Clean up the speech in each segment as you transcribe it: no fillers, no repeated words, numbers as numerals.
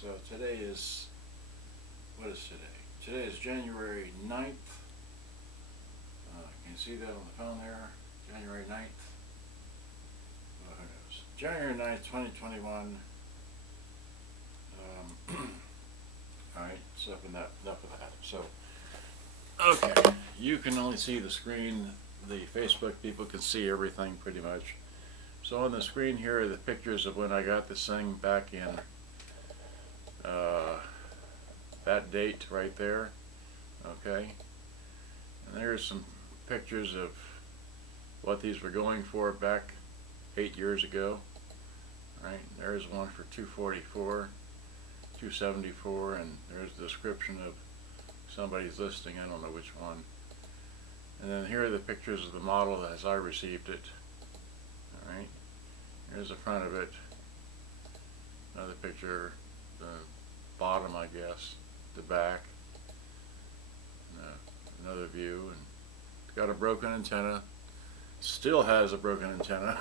So today is, what is today? Today is January 9th. Can you see that on the phone there? January 9th. Well, who knows? January 9th, 2021. Alright, so enough of that. So, okay, you can only see the screen. The Facebook people can see everything pretty much. So on the screen here are the pictures of when I got this thing back in that date right there. Okay, and there's some pictures of what these were going for back 8 years ago. Right, there's one for 244, 274, and there's a description of somebody's listing. I don't know which one. And then here are the pictures of the model as I received it. Alright, here's the front of it. Another picture, the bottom, I guess, the back. Another view, and it's got a broken antenna. Still has a broken antenna.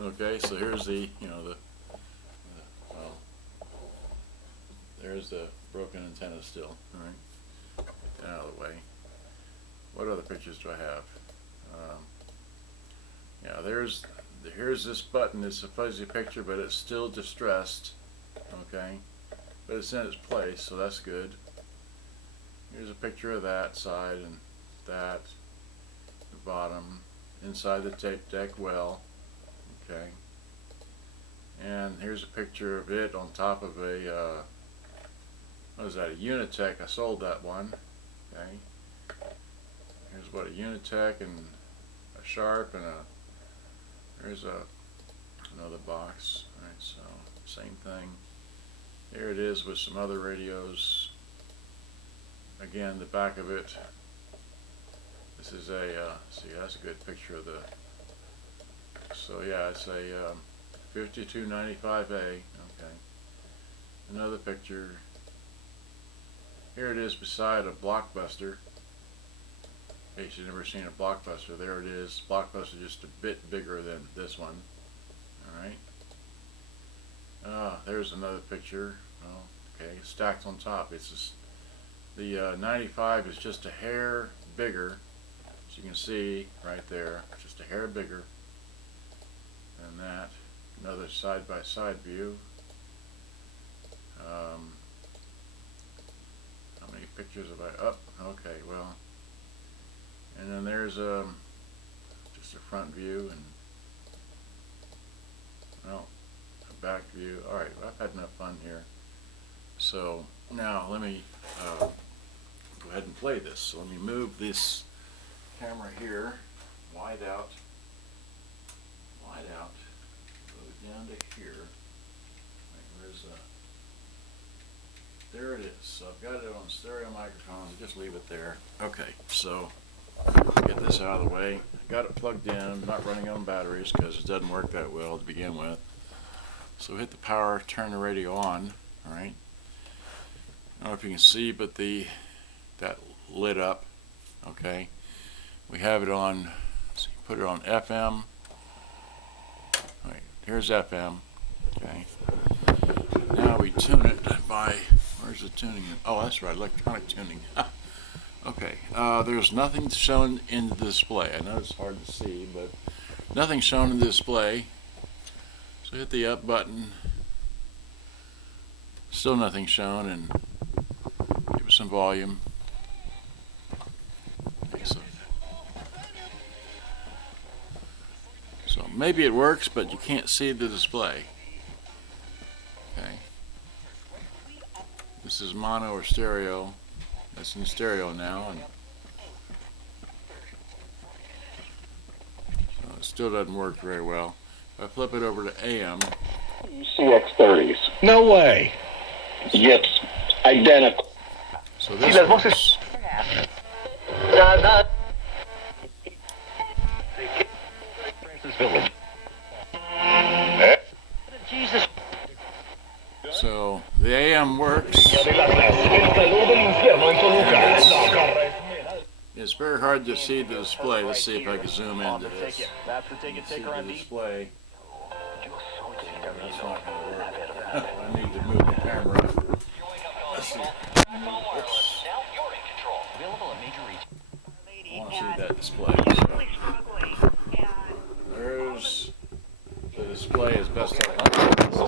Okay, so here's the, well, there's the broken antenna still. Alright, get that out of the way. What other pictures do I have? Yeah, here's this button. It's a fuzzy picture, but it's still distressed. Okay, but it's in its place, so that's good. Here's a picture of that side and that, the bottom, inside the tape deck well. Okay, and here's a picture of it on top of a what is that, a Unitech. I sold that one. Okay, here's what a Unitech and a Sharp and there's another box. Alright, so same thing. Here it is with some other radios. Again, the back of it. This is a see, that's a good picture of the. So yeah, it's a 5295A. Okay, another picture. Here it is beside a Blockbuster. In case you've never seen a Blockbuster, there it is. Blockbuster just a bit bigger than this one. Alright. There's another picture. Oh, okay, stacked on top. It's just, the 95 is just a hair bigger. As you can see right there, just a hair bigger than that. Another side-by-side view. How many pictures have I up? Okay, well. And then there's just a front view and, well, a back view. Alright, well, I've had enough fun here. So now let me go ahead and play this. So let me move this camera here, wide out, move it down to here. Right, there it is. So I've got it on stereo microphone. Just leave it there. Okay, so get this out of the way. I got it plugged in, not running on batteries because it doesn't work that well to begin with. So hit the power, turn the radio on. Alright. I don't know if you can see, but that lit up. Okay. We have it on, so you put it on FM. Right, here's FM. Okay. Now we tune it by, where's the tuning? Oh, that's right, electronic tuning. Okay, there's nothing shown in the display. I know it's hard to see, but nothing shown in the display. So hit the up button. Still nothing shown, and give it some volume. Okay, so maybe it works, but you can't see the display. Okay. This is mono or stereo. It's in stereo now, and so it still doesn't work very well. If I flip it over to AM. CX30s. No way. Yet identical. So this works. So the AM works. It's very hard to see the display. Let's see if I can zoom into this. That's the ticket ticker on display. That's not going to work. I need to move the camera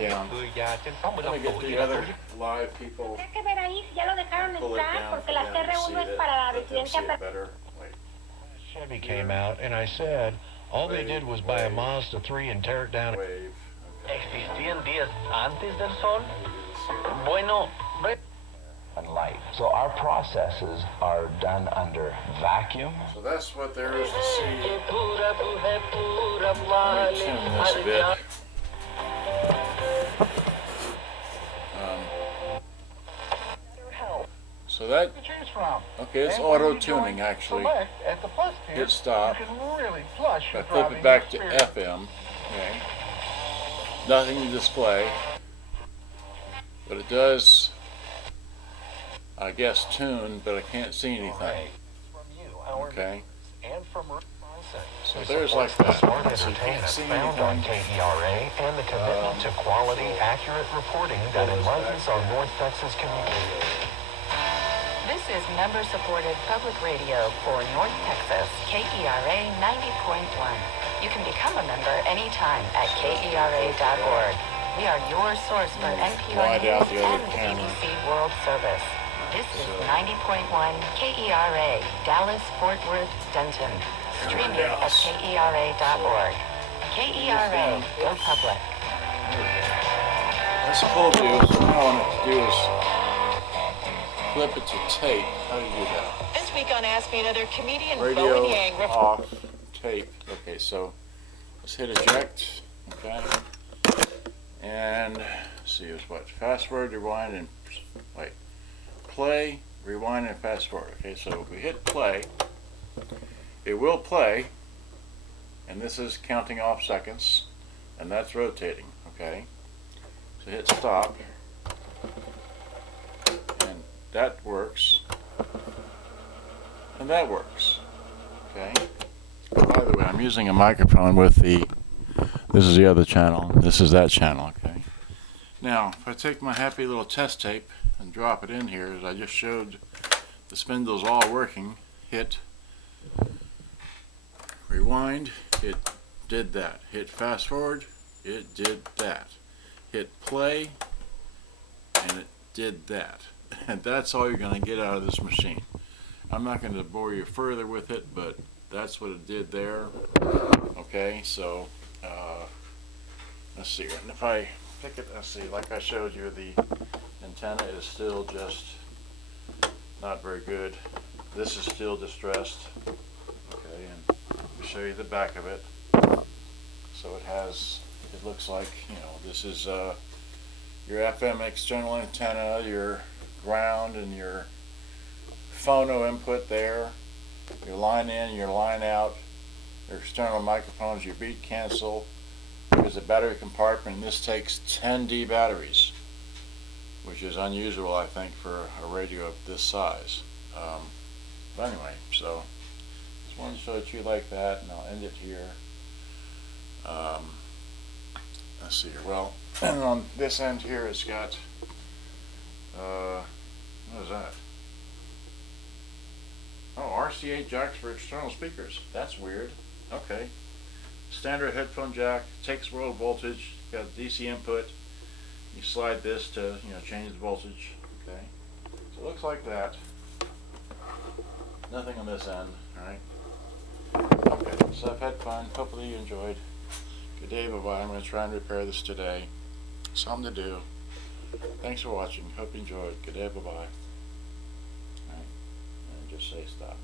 down. Let me get the other live people. Hay que ver ahí si ya lo dejaron Pull it entrar, down porque for la them to see CR1 es it. para la Let them see residencia it better. Wait. Chevy came out, and I said, all they did was buy a Mazda 3 and tear it down. Wave. Okay. ¿Existían días antes del sol? Bueno, and light. So our processes are done under vacuum. So that's what there is to see. pura mujer, pura Let me madre, tune this a bit. So that, To choose from. okay, it's And when auto you tuning join actually. Select at the plus tier, Hit stop. You can really flush If I your flip driving it back to experience. FM, okay, nothing to display, but it does, I guess, tune, but I can't see anything, From you, our okay? and from Verizon. So This there's like supports that. the smart So you can't entertainment see found on anything. KERA and the commitment to quality, accurate reporting that enlightens our North Texas community. This is member-supported public radio for North Texas, KERA 90.1. You can become a member anytime at KERA.org. We are your source for NPR wide out News the other and the camera. BBC World Service. This is 90.1 KERA, Dallas, Fort Worth, Denton. Streaming at KERA.org. KERA, go public. That's the whole deal. So what I want it to do is flip it to tape. How do you do that? This week on Ask Me Another, comedian Radio Bowen Yang off, tape. Okay, so let's hit eject. Okay, and let's see, it's what? Fast forward, rewind, and wait. Play, rewind, and fast forward. Okay, so if we hit play, it will play, and this is counting off seconds, and that's rotating. Okay, so hit stop, and that works, and that works. Okay. By the way, I'm using a microphone with the. This is the other channel. This is that channel. Okay. Now, if I take my happy little test tape and drop it in here, as I just showed, the spindles all working. Hit rewind. It did that. Hit fast forward. It did that. Hit play, and it did that. And that's all you're going to get out of this machine. I'm not going to bore you further with it, but that's what it did there. Okay, so let's see. And if I pick it, let's see, like I showed you, the antenna is still just not very good. This is still distressed. Okay, and I'll show you the back of it. So it has, it looks like, you know, this is your FM external antenna, your ground, and your phono input there, your line in, your line out, your external microphones, your beat cancel. There's a battery compartment, and this takes 10D batteries, which is unusual, I think, for a radio of this size. But anyway, so just wanted to show it to you like that, and I'll end it here. Let's see here. Well, and on this end here, it's got what is that? Oh, RCA jacks for external speakers. That's weird. Okay. Standard headphone jack, takes world voltage, got DC input. You slide this to, you know, change the voltage. Okay. So it looks like that. Nothing on this end, alright? Okay, so I've had fun. Hopefully you enjoyed. Good day, bye-bye. I'm going to try and repair this today. Something to do. Thanks for watching. Hope you enjoyed. Good day, bye-bye. Alright, and just say stop.